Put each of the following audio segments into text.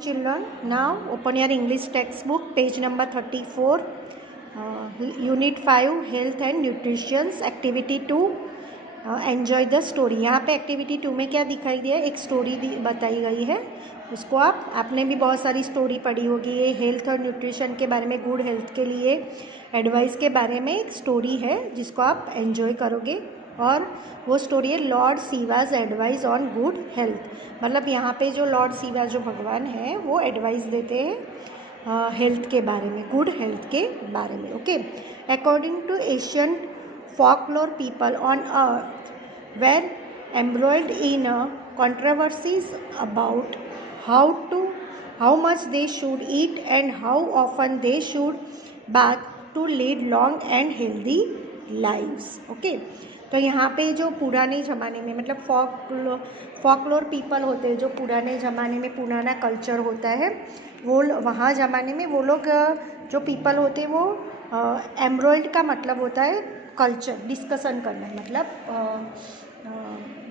children. Now open your English textbook, page number 34, Unit 5, Health and Nutrition, Activity 2, Enjoy the Story. यहाँ पे activity 2 में क्या दिखाई दिया है, एक स्टोरी बताई गई है. उसको आपने भी बहुत सारी स्टोरी पढ़ी होगी. ये हेल्थ और न्यूट्रिशन के बारे में, गुड हेल्थ के लिए एडवाइस के बारे में एक स्टोरी है जिसको आप एंजॉय करोगे. और वो स्टोरी है lord Shiva's advice on good health. मतलब यहाँ पे जो लॉर्ड शिवा जो भगवान हैं वो एडवाइस देते हैं हेल्थ के बारे में, गुड हेल्थ के बारे में. Okay. According to Asian folklore, people on earth were embroiled in controversies about how much they should eat and how often they should bath to lead long and healthy lives. Okay. तो यहाँ पे जो पुराने ज़माने में, मतलब folklore people होते हैं, जो पुराने ज़माने में पुराना कल्चर होता है, वो वहाँ ज़माने में वो लोग जो पीपल होते हैं वो एम्ब्रॉयड का मतलब होता है कल्चर, डिस्कशन करना. मतलब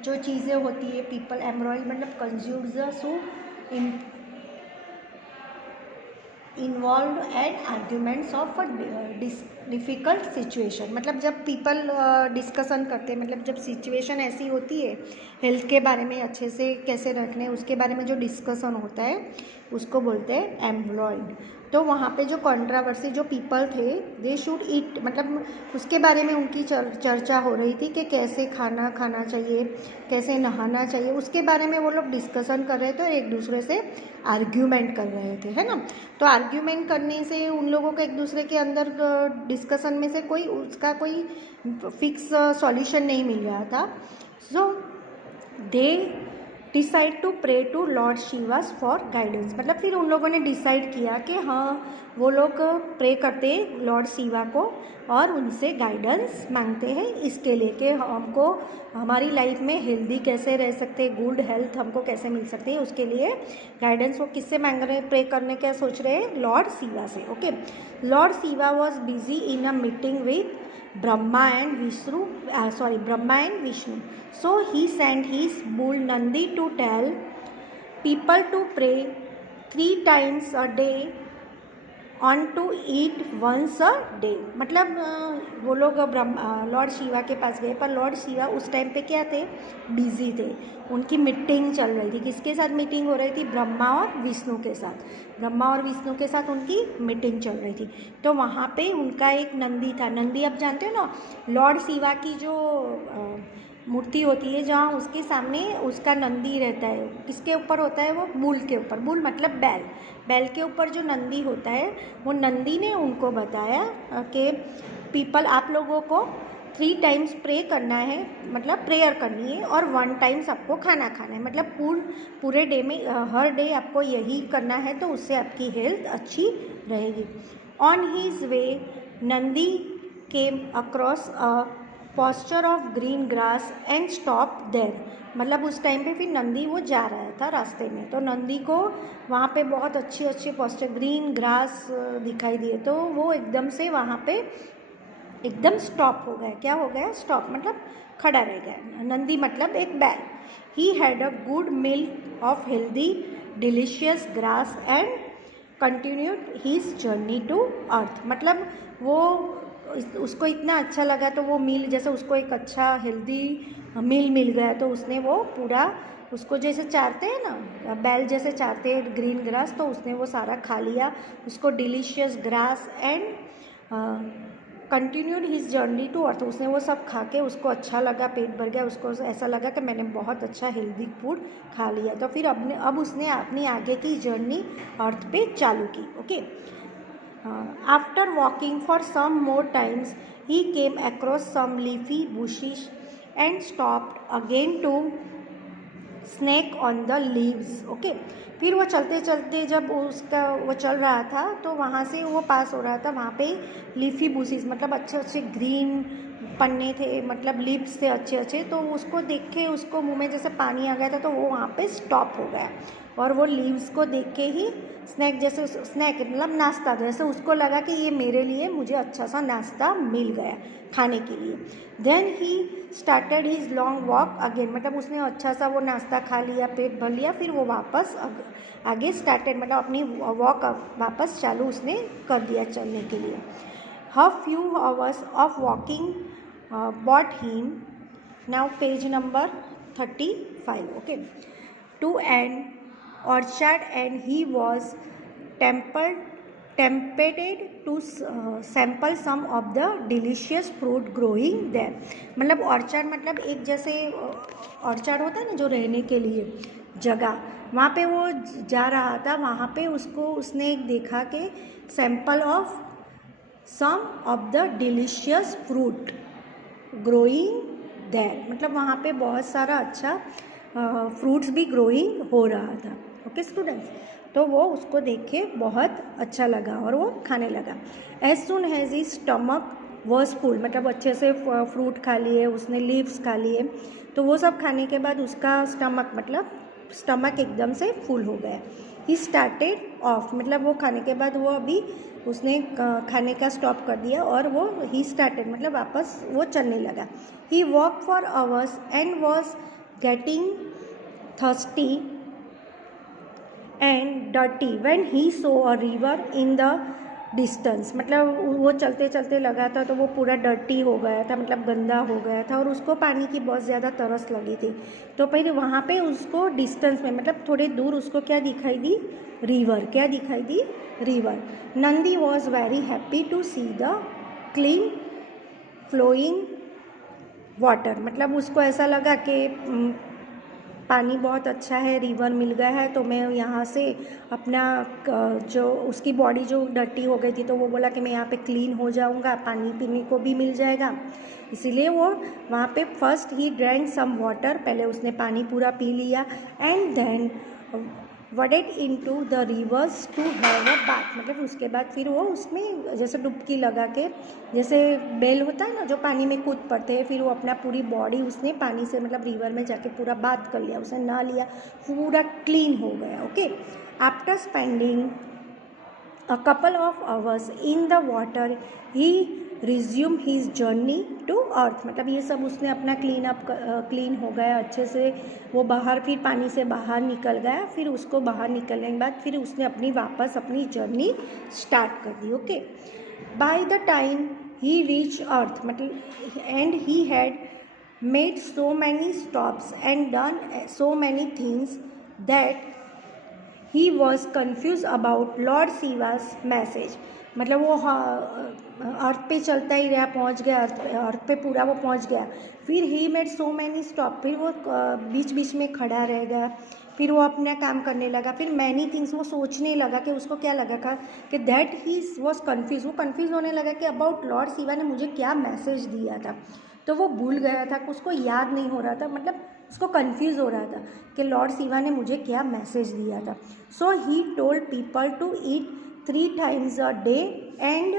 जो चीज़ें होती है पीपल एम्ब्रॉयड मतलब consumers who involve and arguments of difficult situation. मतलब जब पीपल डिस्कशन करते हैं, मतलब जब सिचुएशन ऐसी होती है हेल्थ के बारे में, अच्छे से कैसे रखने उसके बारे में जो डिस्कशन होता है उसको बोलते हैं एम्ब्रॉयड. तो वहाँ पे जो कंट्रावर्सी, जो पीपल थे, दे शुड ईट, मतलब उसके बारे में उनकी चर्चा हो रही थी कि कैसे खाना चाहिए, कैसे नहाना चाहिए, उसके बारे में वो लोग डिस्कशन कर रहे थे और एक दूसरे से आर्ग्यूमेंट कर रहे थे, है ना. तो आर्ग्यूमेंट करने से उन लोगों को एक दूसरे के अंदर डिस्कशन में से उसका कोई फिक्स सॉल्यूशन नहीं मिल रहा था. So they decide to pray to lord Shiva's for guidance. मतलब फिर उन लोगों ने डिसाइड किया कि हाँ, वो लोग प्रे करते हैं लॉर्ड शिवा को और उनसे गाइडेंस मांगते हैं इसके लिए कि हमको हमारी लाइफ में हेल्दी कैसे रह सकते हैं, गुड हेल्थ हमको कैसे मिल सकती है, उसके लिए गाइडेंस वो किससे मांग रहे हैं, प्रे करने क्या सोच रहे हैं, लॉर्ड शिवा से. Okay. Lord Shiva was busy in a meeting with Brahma and Vishnu. So he sent his bull Nandi to tell people to pray 3 times a day on to eat once a day. मतलब वो लोग Lord Shiva के पास गए, पर Lord Shiva उस time पे क्या थे, बिजी थे. उनकी मीटिंग चल रही थी. किसके साथ मीटिंग हो रही थी, ब्रह्मा और विष्णु के साथ. ब्रह्मा और विष्णु के साथ उनकी मीटिंग चल रही थी. तो वहाँ पे उनका एक नंदी था. नंदी आप जानते हो ना, लॉर्ड शिवा की जो मूर्ति होती है, जहाँ उसके सामने उसका नंदी रहता है. किसके ऊपर होता है वो, बुल के ऊपर. बुल मतलब बैल के ऊपर जो नंदी होता है, वो नंदी ने उनको बताया कि पीपल, आप लोगों को 3 टाइम्स प्रे करना है, मतलब प्रेयर करनी है, और 1 टाइम्स आपको खाना खाना है. मतलब पूरे डे में हर डे आपको यही करना है, तो उससे आपकी हेल्थ अच्छी रहेगी. On his way Nandi came across a pasture of green grass and stop there. मतलब उस टाइम पे फिर नंदी वो जा रहा था रास्ते में, तो नंदी को वहाँ पे बहुत अच्छे पॉस्चर ग्रीन ग्रास दिखाई दिए, तो वो एकदम से वहाँ पे एकदम स्टॉप हो गया. क्या हो गया, स्टॉप मतलब खड़ा रह गया. नंदी मतलब एक बैल. He had a good meal of healthy delicious grass and continued his journey to earth. मतलब वो उसको इतना अच्छा लगा, तो वो मील, जैसे उसको एक अच्छा हेल्दी मील मिल गया, तो उसने वो पूरा, उसको जैसे चारते हैं ना बैल, जैसे चारते हैं ग्रीन ग्रास, तो उसने वो सारा खा लिया. उसको delicious grass and continued his journey to earth. उसने वो सब खा के उसको अच्छा लगा, पेट भर गया, उसको ऐसा लगा कि मैंने बहुत अच्छा हेल्दी फूड खा लिया. तो फिर अब उसने अपनी आगे की जर्नी अर्थ पे चालू की. Okay. After walking for some more times, he came across some leafy bushes and stopped again to snack on the leaves. Okay. फिर वो चलते चलते जब वो चल रहा था, तो वहाँ से वो पास हो रहा था, वहाँ पे लीफी बुशेस मतलब अच्छे ग्रीन पन्ने थे, मतलब लीव्स थे अच्छे. तो उसको देख के उसको मुँह में जैसे पानी आ गया था, तो वो वहाँ पे स्टॉप हो गया. और वो लीव्स को देख के ही स्नैक जैसे स्नैक मतलब नाश्ता जैसे उसको लगा कि ये मेरे लिए मुझे अच्छा सा नाश्ता मिल गया खाने के लिए। Then he started his long walk again, मतलब उसने अच्छा सा वो नाश्ता खा लिया, पेट भर लिया, फिर वो वापस आगे स्टार्टेड मतलब अपनी वॉक वापस चालू उसने कर दिया चलने के लिए। हर few hours of walking brought him, now page number 35, okay, to an orchard, and he was tempted to sample some of the delicious fruit growing there। मतलब ऑर्चर्ड मतलब एक जैसे ऑर्चर्ड होता है ना जो रहने के लिए जगह, वहाँ पे वो जा रहा था, वहाँ पे उसने एक देखा कि sample of some of the delicious fruit growing there, मतलब वहाँ पे बहुत सारा अच्छा फ्रूट्स भी ग्रोइंग हो रहा था। ओके स्टूडेंट्स, तो वो उसको देख के बहुत अच्छा लगा और वो खाने लगा। As soon has he stomach was full, मतलब अच्छे से फ्रूट खा लिए उसने, लीव्स खा लिए, तो वो सब खाने के बाद उसका स्टमक एकदम से फुल हो गया। ही स्टार्टेड ऑफ, मतलब वो खाने के बाद वो अभी उसने खाने का स्टॉप कर दिया और वो ही स्टार्टेड मतलब वापस वो चलने लगा। He walk for hours and was getting thirsty and dirty when he saw a river in the distance, मतलब वो चलते चलते लगा था तो वो पूरा डर्टी हो गया था, मतलब गंदा हो गया था और उसको पानी की बहुत ज़्यादा तरस लगी थी। तो फिर वहाँ पे उसको डिस्टेंस में मतलब थोड़े दूर उसको क्या दिखाई दी, रिवर, क्या दिखाई दी, river. Nandi was very happy to see the clean flowing water, मतलब उसको ऐसा लगा कि पानी बहुत अच्छा है, रिवर मिल गया है, तो मैं यहाँ से अपना जो उसकी बॉडी जो डर्टी हो गई थी तो वो बोला कि मैं यहाँ पे क्लीन हो जाऊँगा, पानी पीने को भी मिल जाएगा, इसीलिए वो वहाँ पे first he drank some water, पहले उसने पानी पूरा पी लिया, and then waded into the rivers to have a bath, मतलब उसके बाद फिर वो उसमें जैसे डुबकी लगा के, जैसे बेल होता है ना जो पानी में कूद पड़ते हैं, फिर वो अपना पूरी बॉडी उसने पानी से मतलब रिवर में जाके पूरा बाथ कर लिया, उसने नहा लिया, पूरा क्लीन हो गया। Okay, after spending a couple of hours in the water he resumed his journey to earth, मतलब ये सब उसने अपना क्लीन हो गया अच्छे से, वो बाहर फिर पानी से बाहर निकल गया, फिर उसको बाहर निकलने के बाद फिर उसने वापस अपनी जर्नी स्टार्ट कर दी। Okay, by the time he reach earth, मतलब and he had made so many stops and done so many things that he was confuse about lord Shiva's message, मतलब वो अर्थ पे चलता ही रहा, पहुंच गया अर्थ पे पूरा वो पहुंच गया। फिर he made so many stop, फिर वो बीच बीच में खड़ा रह गया, फिर वो अपना काम करने लगा, फिर मैनी थिंग्स वो सोचने लगा कि उसको क्या लगा था कि दैट ही वॉज कन्फ्यूज, वो कन्फ्यूज होने लगा कि अबाउट लॉर्ड शिवा ने मुझे क्या मैसेज दिया था, तो वो भूल गया था, उसको याद नहीं हो रहा था, मतलब उसको कंफ्यूज हो रहा था कि लॉर्ड शिवा ने मुझे क्या मैसेज दिया था। So he told people to eat 3 times a day and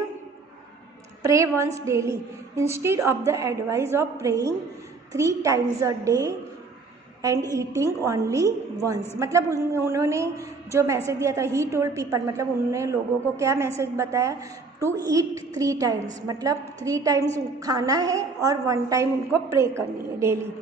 pray once daily instead of the advice of praying 3 times a day and eating only once, मतलब उन्होंने जो मैसेज दिया था, ही टोल्ड पीपल मतलब उन्होंने लोगों को क्या मैसेज बताया, टू ईट 3 times, मतलब 3 times खाना है और 1 time उनको प्रे करनी है डेली।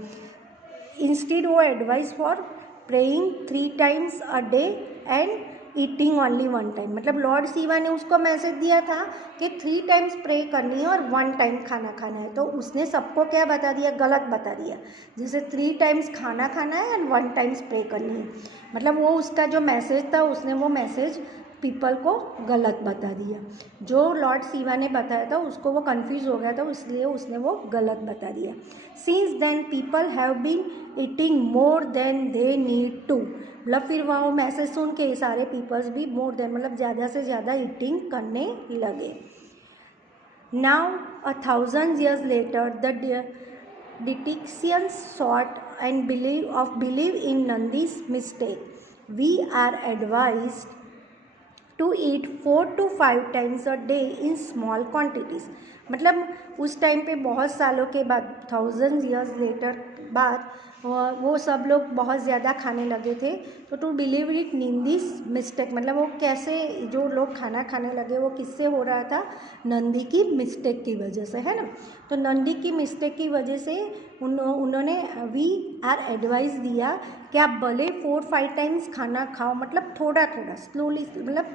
इंस्टेड वो advice for praying 3 times a day and eating only 1 time, मतलब लॉर्ड शिवा ने उसको मैसेज दिया था कि 3 times प्रे करनी है और 1 time खाना खाना है, तो उसने सबको क्या बता दिया, गलत बता दिया, जैसे 3 times खाना खाना है एंड 1 times प्रे करनी है, मतलब वो उसका जो मैसेज था उसने वो मैसेज पीपल को गलत बता दिया, जो लॉर्ड शिवा ने बताया था उसको वो कंफ्यूज हो गया था, इसलिए उसने वो गलत बता दिया। Since then people have been eating more than they need to, मतलब फिर वो मैसेज सुन के सारे पीपल्स भी मोर देन मतलब ज़्यादा से ज़्यादा ईटिंग करने लगे। Now 1000 years later the Diticcians sought and believe in Nandi's mistake. We are advised to eat 4 to 5 times a day in small quantities, मतलब उस टाइम पे बहुत सालों के बाद 1000 years later बाद वो सब लोग बहुत ज़्यादा खाने लगे थे। तो टू बिलीव इट नंदीस मिस्टेक, मतलब वो कैसे जो लोग खाना खाने लगे वो किससे हो रहा था, नंदी की मिस्टेक की वजह से, है ना। तो नंदी की मिस्टेक की वजह से उन्होंने वी आर एडवाइस दिया कि आप भले 4-5 टाइम्स खाना खाओ, मतलब थोड़ा थोड़ा स्लोली, मतलब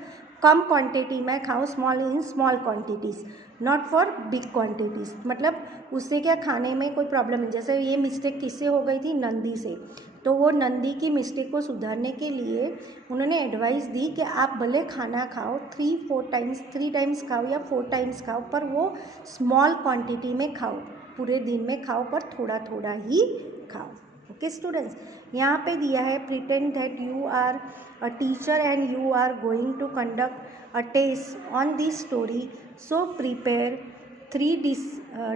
कम क्वांटिटी में खाओ, small quantities, not for big quantities. मतलब उससे क्या खाने में कोई प्रॉब्लम नहीं। जैसे ये मिस्टेक किससे हो गई थी, नंदी से। तो वो नंदी की मिस्टेक को सुधारने के लिए उन्होंने एडवाइस दी कि आप भले खाना खाओ 3 टाइम्स खाओ या 4 टाइम्स खाओ, पर वो स्मॉल क्वांटिटी में खाओ, पूरे दिन में खाओ पर थोड़ा थोड़ा ही खाओ। ओके स्टूडेंट्स, यहाँ पे दिया है pretend that you are a teacher and you are going to conduct a test on this story, so prepare 3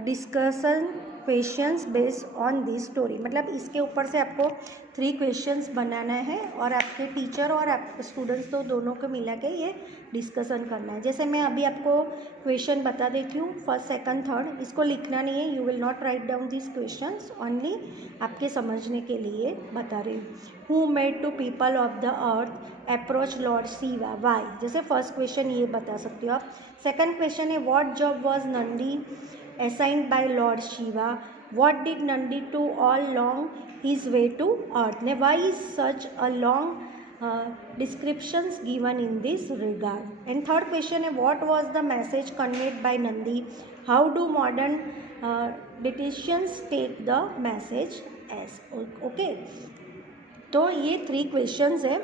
discussion questions based on this story. मतलब इसके ऊपर से आपको 3 क्वेश्चंस बनाना है और आपके टीचर और आप स्टूडेंट्स तो दोनों को मिला के ये डिस्कशन करना है। जैसे मैं अभी आपको क्वेश्चन बता देती हूँ, फर्स्ट सेकंड थर्ड, इसको लिखना नहीं है, you will not write down this questions, only आपके समझने के लिए बता रही हूँ। Who made to people of the earth approach lord Shiva, why. जैसे फर्स्ट क्वेश्चन ये बता सकते हो आप। सेकंड क्वेश्चन है what job was Nandi assigned by Lord Shiva, what did Nandi do all along his way to earth? Now, why is such a long descriptions given in this regard? And third question is what was the message conveyed by Nandi? How do modern dietitians take the message as? Okay, तो ये 3 questions है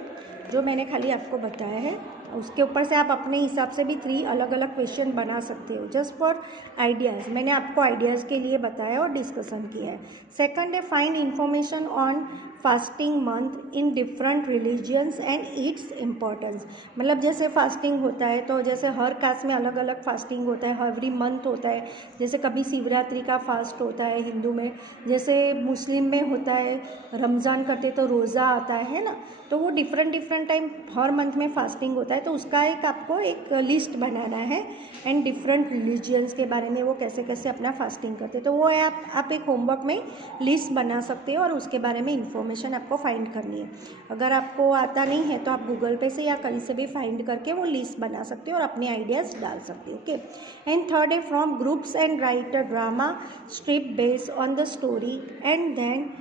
जो मैंने खाली आपको बताया है। उसके ऊपर से आप अपने हिसाब से भी 3 अलग अलग क्वेश्चन बना सकते हो, जस्ट फॉर आइडियाज़। मैंने आपको आइडियाज़ के लिए बताया और डिस्कशन किया है। सेकंड है find information on fasting month in different religions and its importance. मतलब जैसे फास्टिंग होता है तो जैसे हर कास्ट में अलग अलग फास्टिंग होता है, एवरी मंथ होता है। जैसे कभी शिवरात्रि का फास्ट होता है हिंदू में, जैसे मुस्लिम में होता है रमज़ान करते तो रोज़ा आता है ना। तो वो डिफरेंट टाइम हर मंथ में फास्टिंग होता है, तो उसका एक आपको एक लिस्ट बनाना है एंड डिफरेंट रिलीजियंस के बारे में वो कैसे कैसे अपना फास्टिंग करते हैं। तो वो आप एक होमवर्क में लिस्ट बना सकते हो और उसके बारे में इंफॉर्मेशन आपको फाइंड करनी है। अगर आपको आता नहीं है तो आप गूगल पे से या कहीं से भी फाइंड करके वो लिस्ट बना सकते हो और अपने आइडियाज़ डाल सकते हो। ओके, एंड थर्ड है from groups and write a drama strip based on the story and then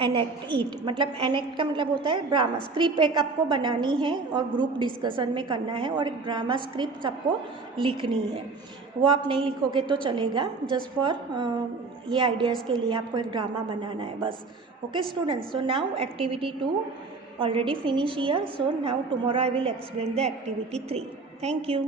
enact it. मतलब एनेक्ट का मतलब होता है ड्रामा। स्क्रिप्ट एक आपको बनानी है और ग्रुप डिस्कशन में करना है, और एक ड्रामा स्क्रिप्ट आपको लिखनी है। वो आप नहीं लिखोगे तो चलेगा, जस्ट फॉर ये आइडियाज़ के लिए आपको एक ड्रामा बनाना है बस। Okay students, so now activity 2 already finish here, so now tomorrow I will explain the activity 3. Thank you.